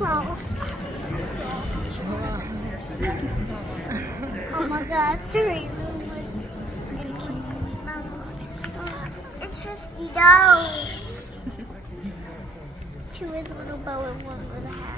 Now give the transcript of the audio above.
Oh. Oh my God, three rooms. It's $50. Two with a little bow and one with a hat.